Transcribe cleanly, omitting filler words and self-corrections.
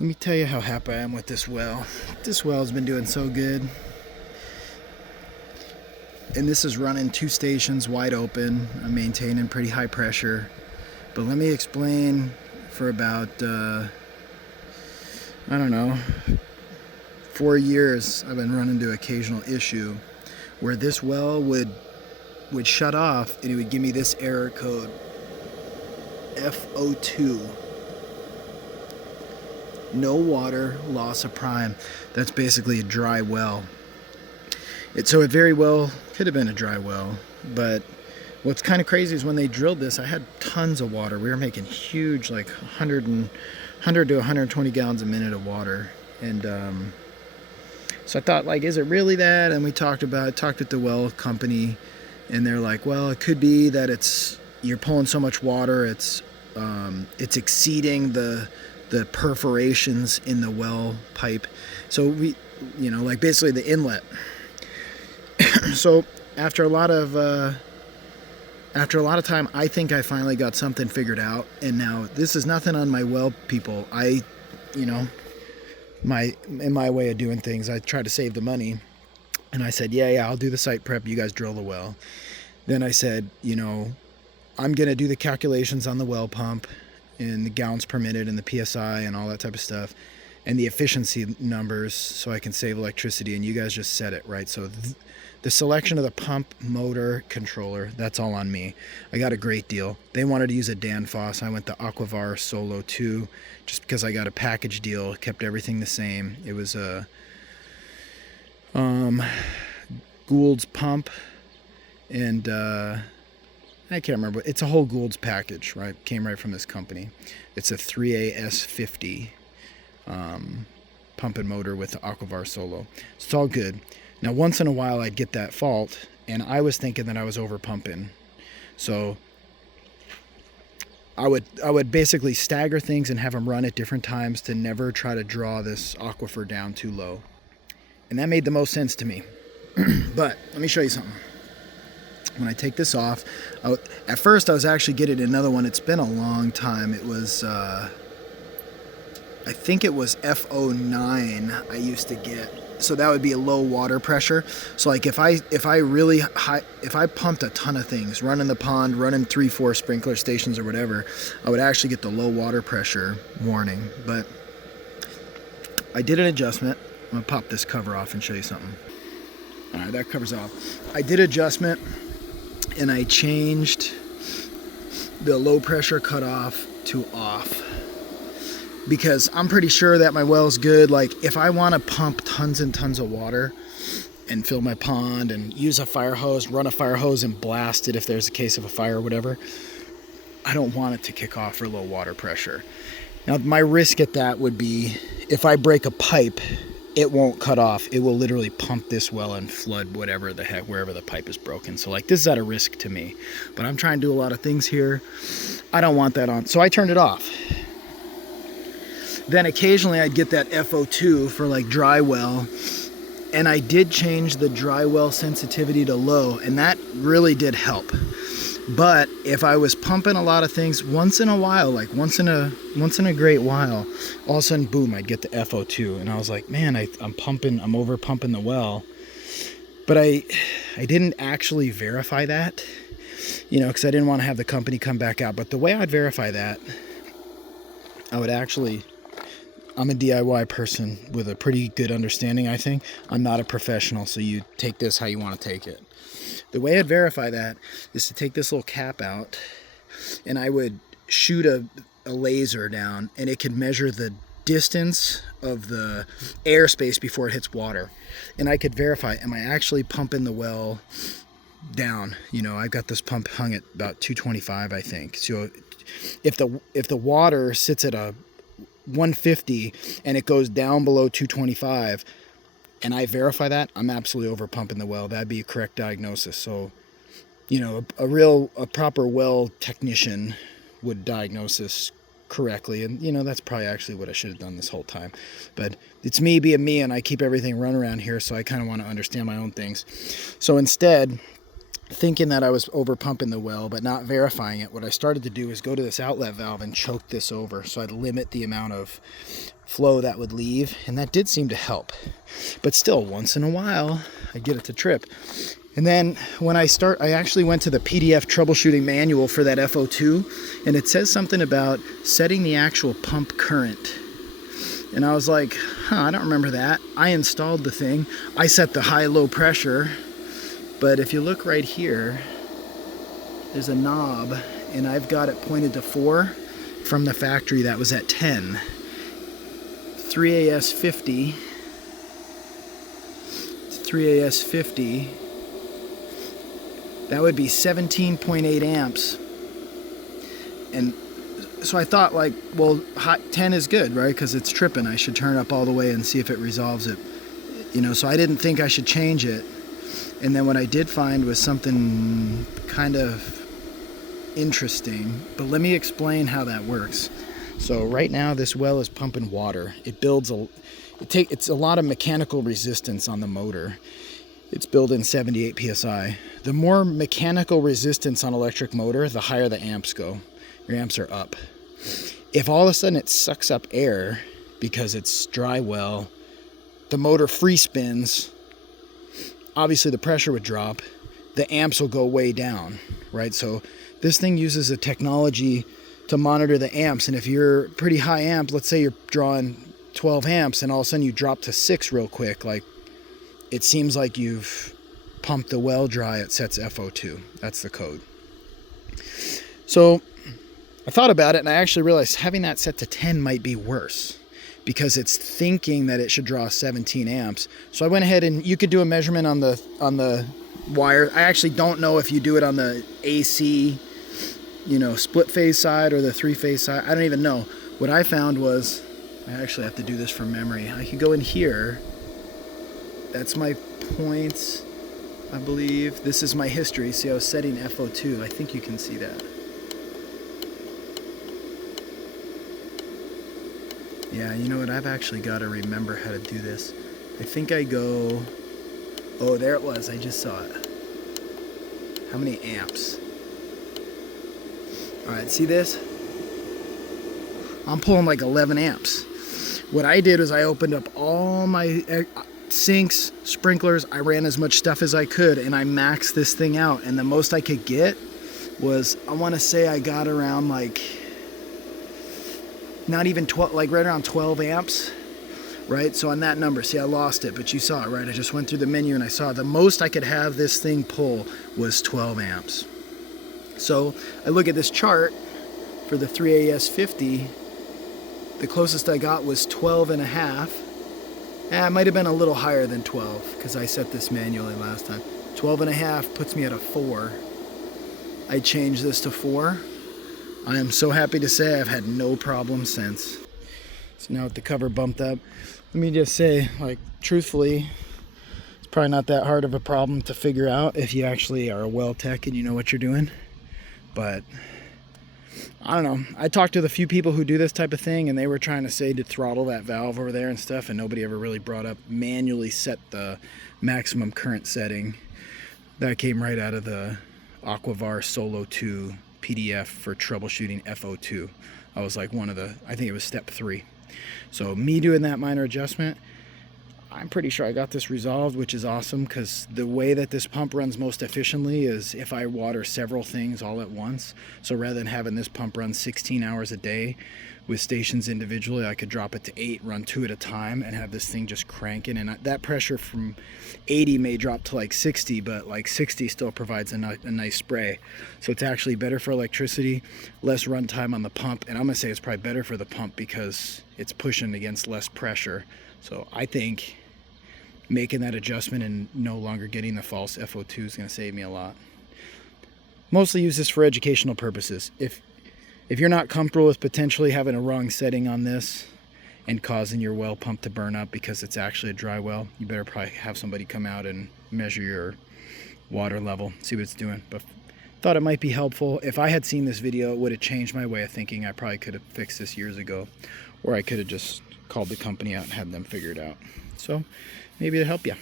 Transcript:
Let me tell you how happy I am with this well. This well has been doing so good. And this is running 2 stations wide open. I'm maintaining pretty high pressure. But let me explain for about, I don't know, 4 years I've been running into occasional issue where this well would shut off and it would give me this error code, fo2. No water, loss of prime. That's basically a dry well. So it very well could have been a dry well, but what's kind of crazy is when they drilled this, I had tons of water. We were making huge, like 100 to 120 gallons a minute of water. And so I thought, like, is it really that? And we talked with the well company, and they're like, well, it could be that you're pulling so much water, it's exceeding the perforations in the well pipe. So we, like basically the inlet. So after a lot of time, I think I finally got something figured out. And now this is nothing on my well people. In my way of doing things, I try to save the money. And I said, yeah, I'll do the site prep. You guys drill the well. Then I said, I'm going to do the calculations on the well pump and the gallons per minute and the PSI and all that type of stuff and the efficiency numbers so I can save electricity. And you guys just said it, right? So the selection of the pump, motor, controller, that's all on me. I got a great deal. They wanted to use a Danfoss. I went to Aquavar Solo2 just because I got a package deal, kept everything the same. It was a Gould's pump and I can't remember. It's a whole Gould's package, right? Came right from this company. It's a 3AS50 pump and motor with the Aquavar Solo. So it's all good. Now, once in a while, I'd get that fault, and I was thinking that I was over pumping. So I would basically stagger things and have them run at different times to never try to draw this aquifer down too low. And that made the most sense to me. But let me show you something. When I take this off, at first I was actually getting another one. It's been a long time. It was, I think it was fo2 I used to get. So that would be a low water pressure. So like if I pumped a ton of things, running the pond, running 3-4 sprinkler stations or whatever, I would actually get the low water pressure warning. But I did an adjustment. I'm gonna pop this cover off and show you something. All right, that cover's off. I did adjustment and I changed the low pressure cutoff to off because I'm pretty sure that my well's good. Like if I want to pump tons and tons of water and fill my pond and use a fire hose, run a fire hose and blast it if there's a case of a fire or whatever, I don't want it to kick off for low water pressure. Now my risk at that would be if I break a pipe, it won't cut off. It will literally pump this well and flood whatever the heck, wherever the pipe is broken. So like this is at a risk to me, but I'm trying to do a lot of things here. I don't want that on. So I turned it off. Then occasionally I'd get that fo2 for like dry well. And I did change the dry well sensitivity to low, and that really did help. But if I was pumping a lot of things once in a while, like once in a great while, all of a sudden, boom, I'd get the fo2. And I was like, man, I'm over pumping the well. But I didn't actually verify that, because I didn't want to have the company come back out. But the way I'd verify that, I'm a DIY person with a pretty good understanding, I think. I'm not a professional, so you take this how you want to take it. The way I'd verify that is to take this little cap out, and I would shoot a laser down, and it could measure the distance of the airspace before it hits water. And I could verify, am I actually pumping the well down? I've got this pump hung at about 225, I think. So if the water sits at a 150 and it goes down below 225, and I verify that, I'm absolutely over pumping the well. That'd be a correct diagnosis. So, a proper well technician would diagnose this correctly. And, that's probably actually what I should have done this whole time. But it's me being me, and I keep everything run around here, so I kind of want to understand my own things. So instead, thinking that I was over pumping the well, but not verifying it. What I started to do is go to this outlet valve and choke this over, so I'd limit the amount of flow that would leave, and that did seem to help. But still, once in a while, I get it to trip. And then when I actually went to the PDF troubleshooting manual for that FO2, and it says something about setting the actual pump current. And I was like, I don't remember that. I installed the thing. I set the high-low pressure. But if you look right here, there's a knob, and I've got it pointed to 4 from the factory that was at 10. 3AS50. 3AS50. That would be 17.8 amps. And so I thought, like, well, 10 is good, right? Because it's tripping. I should turn it up all the way and see if it resolves it. You know, so I didn't think I should change it. And then what I did find was something kind of interesting, but let me explain how that works. So right now this well is pumping water. It builds it's a lot of mechanical resistance on the motor. It's building 78 psi. The more mechanical resistance on electric motor, the higher the amps go. Your amps are up. If all of a sudden it sucks up air because it's dry well, the motor free spins. Obviously the pressure would drop, the amps will go way down, right? So this thing uses a technology to monitor the amps, and if you're pretty high amp, let's say you're drawing 12 amps and all of a sudden you drop to 6 real quick, like it seems like you've pumped the well dry, it sets FO2. That's the code. So I thought about it and I actually realized having that set to 10 might be worse, because it's thinking that it should draw 17 amps. So I went ahead and you could do a measurement on the wire. I actually don't know if you do it on the AC, you know, split phase side or the 3-phase side. I don't even know. What I found was, I actually have to do this from memory. I could go in here. That's my points, I believe. This is my history. See, I was setting FO2. I think you can see that. Yeah, you know what? I've actually got to remember how to do this. I think I go... Oh, there it was. I just saw it. How many amps? Alright, see this? I'm pulling like 11 amps. What I did was I opened up all my sinks, sprinklers. I ran as much stuff as I could, and I maxed this thing out. And the most I could get was, I want to say I got around like... not even 12, like right around 12 amps, right? So on that number, see, I lost it, but you saw it, right? I just went through the menu and I saw the most I could have this thing pull was 12 amps. So I look at this chart for the 3AS50, the closest I got was 12 and a half. It might have been a little higher than 12 because I set this manually last time. 12 and a half puts me at a 4. I changed this to 4. I am so happy to say I've had no problem since. So now with the cover bumped up, let me just say, like, truthfully, it's probably not that hard of a problem to figure out if you actually are a well tech and you know what you're doing. But I don't know. I talked to the few people who do this type of thing, and they were trying to say to throttle that valve over there and stuff, and nobody ever really brought up manually set the maximum current setting. That came right out of the Aquavar Solo2 PDF for troubleshooting FO2. I was like I think it was step 3. So me doing that minor adjustment, I'm pretty sure I got this resolved, which is awesome, because the way that this pump runs most efficiently is if I water several things all at once. So rather than having this pump run 16 hours a day with stations individually, I could drop it to 8, run 2 at a time, and have this thing just cranking. And that pressure from 80 may drop to like 60, but like 60 still provides a nice spray. So it's actually better for electricity, less run time on the pump, and I'm gonna say it's probably better for the pump because it's pushing against less pressure. So I think making that adjustment and no longer getting the false FO2 is going to save me a lot. Mostly use this for educational purposes. If you're not comfortable with potentially having a wrong setting on this and causing your well pump to burn up because it's actually a dry well, you better probably have somebody come out and measure your water level, see what it's doing. But thought it might be helpful. If I had seen this video, it would have changed my way of thinking. I probably could have fixed this years ago, or I could have just called the company out and had them figure it out. So maybe it'll help you.